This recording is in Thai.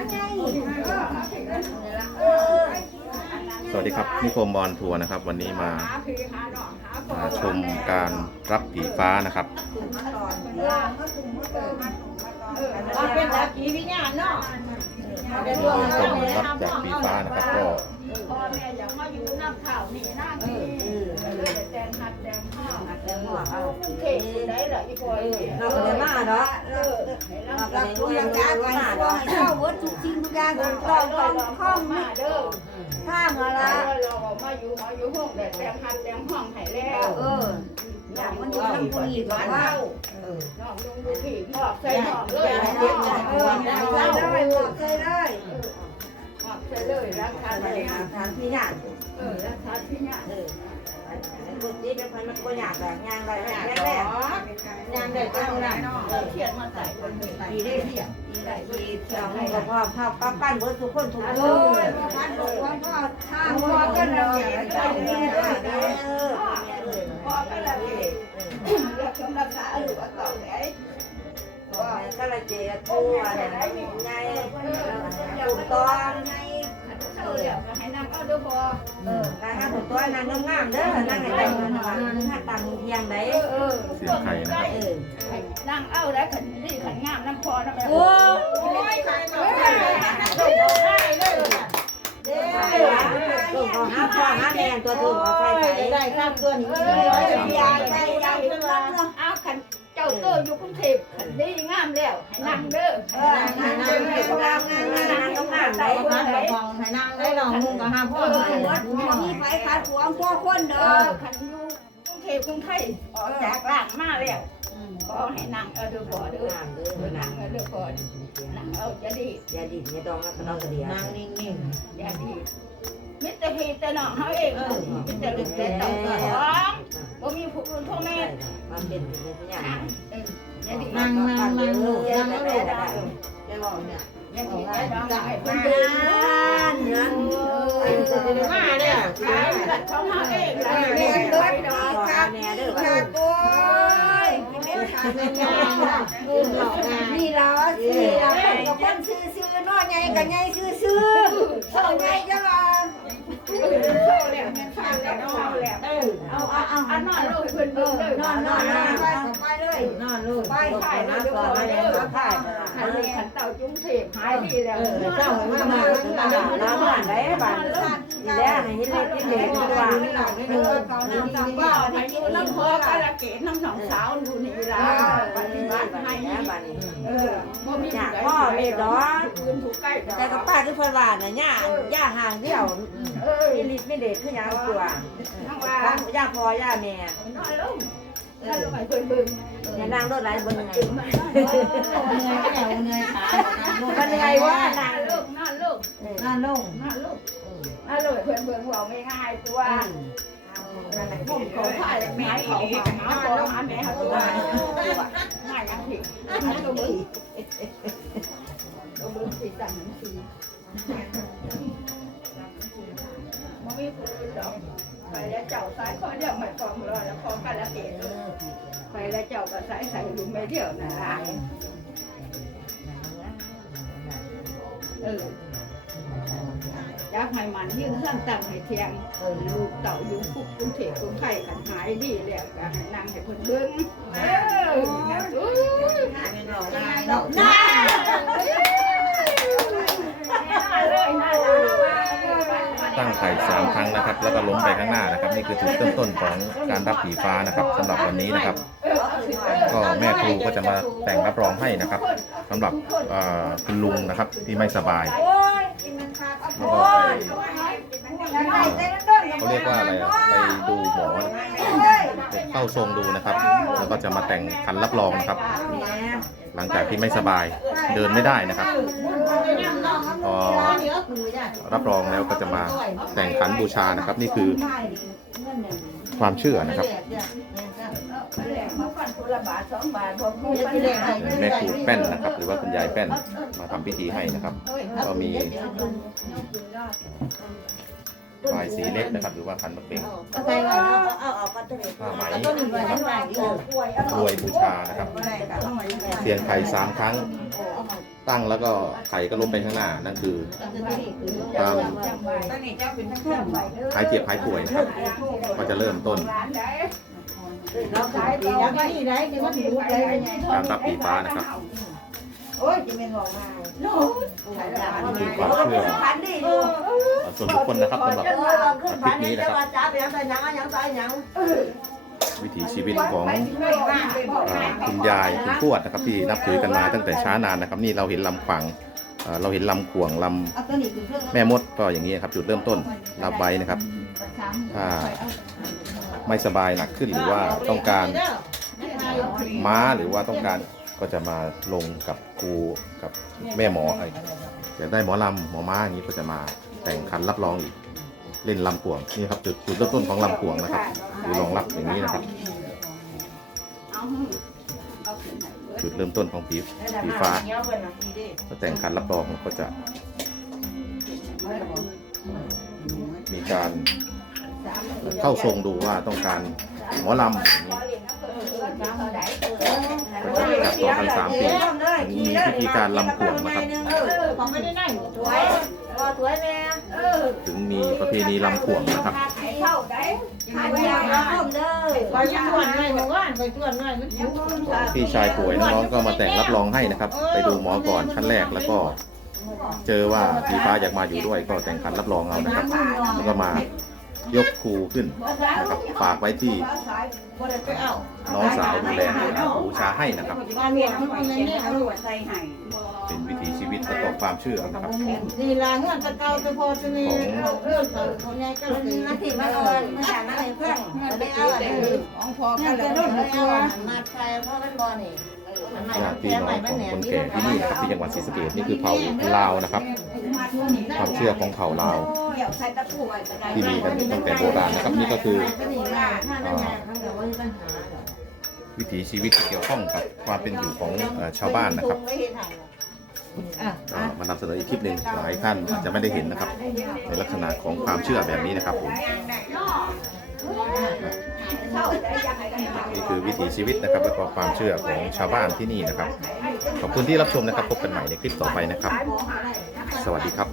สวัสดีครับนิคมบอลทัวร์นะครับ วันนี้มามาชมการรับผีฟ้านะครับว่าเป็นตะกี้วิญญาณเนาะมีคนรับจากผีฟ้านะครับก็ พ่อแม่อยากมาอยู่น้ำข่าวนี่น้ำนี่แดงหัดแดงข้าวเอาเทศได้เหรออีพอยเราก็เลยมาเนาะเราเราก็เราเลยดูรู้อย่างการว่าไว้าเนาะให้เข้าวัดทุกสิ่งทุกอย่างของคล้องคล้องคล้องมาเด้อข้ามาละเราละมาอยู่หออยู่ห้องแต่แดงหัดแดงห้องให้แล้วเอออยากมันอยู่น้ำผู้หญิงว่าเล่าน้องลุงดูผีหอบใส่หอบเลยเด็กเออได้ได้หมดไราคาเลยทานพี่ญาติเออราคาที่เนี่ยเออไอ้พวกนี้เป็นพันมันก็อยากแบบยางไรแรกแรกยางได้ก็ได้เออเขียนมาใส่คนนี้ดีได้ดีดีได้ดีเจ้าให้กับพ่อข้าวปั้นเบิร์ทุกคนทุกคนโอ้ยพันบอกว่าพ่อถ้าพ่อก็เราเห็นได้ดีด้วยเด้อพ่อก็เราเห็นเรียกคำราคาหรือว่าต่อไหนก็เลยเจอตัวไงถูกต้อง เขาเรียกให้นางเอาดูพอเออนางถูกตัวนางงามเด้อนางให้ได้เงินมาถ้าตังเพียงไดเออเออเสียงไข่นะครับเออนางเอาได้ขันนี่ขันงามน้ำพอน้ำแม่โอ้ยใครมาได้เลยเด้อลูกของหาพ่อหาแม่ตัวถูกเอาใครใส่ได้ครับตัวนี้เออยายยายยายเอาขันเจ้าเตออยู่กรุงเทพขันดีงามแล้วให้นางเด้อเออนางเด้องงามได้นางได้ของให้นางได้ลองมุงกับหาพ่อมีไฟขาดหัวพ่อคนเด้อขันยูกรุงเทพกรุงไทยออกจากร่างมาแล้วขอให้นางเอาดูพอเด้องามเด้อนางเอาดูพอนางเอาจะดีอย่าดิอย่าดองแล้วก็ต้องกระเดียนางนิ่งอย่าดีมิตรพีแต่น้องเขาเองมิตรลูกแต่ต้องของบ่มีผู้อื่นพ่อแม่ๆมันเป็นเป็นอย่างนางเอออย่าดีนางนางนางลูกนางลูกได้อย่าดีแต่น้องให้เพิ่นบ้ดูานนั้น มาเนี่ยขายขัดของเขาเองแล้วเรีเรียยนนด้ด้ววยยดอดอกกค่ะแม่เด้อค่ะโอ้ยนี่เราสิเรากับคนซื้อๆน้อยใหญ่กับใหญ่ซื้อๆเท่าใหญ่จังว่าเข้า แม่ข้าแล้วเข้าแล้วเออเอาเอาเอาอันนอนลูกเพิ่นเบิ่งเด้อนอนนอนนอนไปไปเลยนอนลูกไปถ่ายนะก่อนมาแล้วถ่ายขันนี้ขันเต่าจุงเทพหายดีแล้วเจ้ามามามาแล้วบ้านได้บ้านนี่แหละให้เฮ็ดเล็กเล็กดีกว่าไม่หนักไม่เดือดเขาน้ำจังว่าว่าให้อยู่น้ำน้ำพอกะละเกดน้ำหนองสาวอยู่นี่ล่ะปฏิบัติให้แล้วบ้านนี้เออบ่มีอยาพ่อเม็ดร้อนปืนถูกแต่กับป้าคือเพิ่นว่าน่ะย่าย่าห่างเดียวเออมีฤทธิ์ไม่เด็ดคือหยังตัวนั่งว่าย่าพ่อย่าแม่น้อนลงแล้วลงให้เพิ่นเบิ่งอย่านั่งรถไหลบนยังไงเหนื่อยก็เหนื่อยขามันยังไงวะนอนลูกนอนลูกนั่นลงนอนลูกนอนลูกเพิ่นเบิ่งว่าไม่ง่ายตัวผมเขาพายแม่เขาหาพ่อหาแม่เขาตัวง่ายยังผิดตัวมึงตัวมึงสิสั่งสิมันมีผู้อื่นดอก ไปแล้วเจ้าสายข้อเดียวไม่ฟองรอแล้วฟองกันละเกศไปแล้วเจ้าก็สายใส่อยู่ไม่เดียวนะเอออยากให้มันยืนสั้นต่ำให้เทียงลูกเต่าอยู่คุกกรุงเทพกรุงไทยกันหายดีแล้วก็ให้นั่งให้เพิ่นเบิ่งเออนะอุ้ยน่าเลย ตั้งไข่สามครั้งนะครับ แล้วก็ล้มไปข้างหน้านะครับ นี่คือจุดเริ่มต้นของการรับผีฟ้านะครับสำหรับวันนี้นะครับ ก็แม่ครูก็จะมาแต่งรับรองให้นะครับสำหรับเอ่อคุณลุงนะครับที่ไม่สบายแล้วก็ไปเขาเรียกว่าอะไรอะไปดูหมอเข้าทรงดูนะครับ แล้วก็จะมาแต่งคันรับรองนะครับ หลังจากที่ไม่สบายเดินไม่ได้นะครับพอ รับรองแล้วก็จะมาแต่งขันบูชานะครับ นี่คือความเชื่อนะครับแม่ครูแป้นนะครับ หรือว่าคุณยายแป้นมาทำพิธีให้นะครับ ก็มี บายสีเล็กนะครับ หรือว่าคันมะเป่งเอาไปก่อนเอาเอาเอาก็ตัวนี้ผ้าไหมตัวนี้ไว้ข้างหลังอยู่รวยบูชานะครับ เสียงไข่สามครั้ง ตั้งแล้วก็ไข่ก็ล้มไปข้างหน้า นั่นคือความหายเจ็บหายป่วยนะครับ ก็จะเริ่มต้นเราขายต่อไปนี่ได้นี่มันรู้ได้ไงการรับปีฟ้านะครับโอ้ยจะเป็นหลอกมาคือความเชื่อพันดีอยู่ ส่วนบุคคลนะครับสำหรับจะลองขึ้นพันนี่จะว่าจ้าไปยังไปยังยังไปยังวิถีชีวิตของเอ่อคุณยายคุณทวดนะครับที่นับถือกันมาตั้งแต่ช้านานนะครับ นี่เราเห็นลำขวังเอ่อเราเห็นลำขวงลำแม่มดก็อย่างนี้ครับ จุดเริ่มต้นรับไว้นะครับถ้าไม่สบายหนักขึ้นหรือว่าต้องการม้าหรือว่าต้องการก็จะมาลงกับครูกับแม่หมออะไรอยากได้หมอลำหมอม้าอย่างนี้ก็จะมา แต่งคันรับรองอีกเล่นลำขวงนี่ครับจุดจุดเริ่มต้นของลำขวงนะครับหรือรองรับอย่างนี้นะครับ จุดเริ่มต้นของผีผีฟ้าแต่งคันรับรองก็จะ มีการเข้าทรงดูว่าต้องการหมอลำก็จะจัดต่อกันสามปีมีพิธีการลำขวงนะครับ ประเพณีลำขวงนะครับ ไปชวนหน่อยังวันไงเมื่อวานไปชวนไงมันเสียพี่ชายป่วยน้องๆก็มาแต่งรับรองให้นะครับ ไปดูหมอก่อนขั้นแรกแล้วก็ เจอว่าผีฟ้าอยากมาอยู่ด้วยก็แต่งคันรับรองเอานะครับ แล้วก็มา ยกครูขึ้นนะครับฝากไว้ที่น้องสาวดูแลบูชาให้นะครับบ้านเมียมันเป็นเรื่องเอาหัวใจให้เป็นวิถีชีวิตและก็ความเชื่อนะครับนี่ล่ะเงื่อนตะเกาตะพอตะนี่เรื่องเติมคนใหญ่ก็มันาทีมันอ่อนมันจากนั้นเองเพื่อนมันไม่เอาอะไรของพอกันเลยรุ่นเลยเอามาใส่เพราะมันบอนี่ญาติพี่น้องของคนแก่ที่นี่นะครับที่จังหวัดศรีสะเกษนี่คือเผ่าลาวนะครับ ความเชื่อของเผ่าลาวใส่ตะกั่วที่มีกันตั้งแต่โบราณนะครับนี่ก็คือวิถีชีวิตที่เกี่ยวข้องกับความเป็นอยู่ของชาวบ้านนะครับมานำเสนออีกคลิปหนึ่งหลายท่านอาจจะไม่ได้เห็นนะครับ ในลักษณะของความเชื่อแบบนี้นะครับผม นี่คือวิถีชีวิตนะครับและก็ความเชื่อของชาวบ้านที่นี่นะครับ ขอบคุณที่รับชมนะครับพบกันใหม่ในคลิปต่อไปนะครับ สวัสดีครับ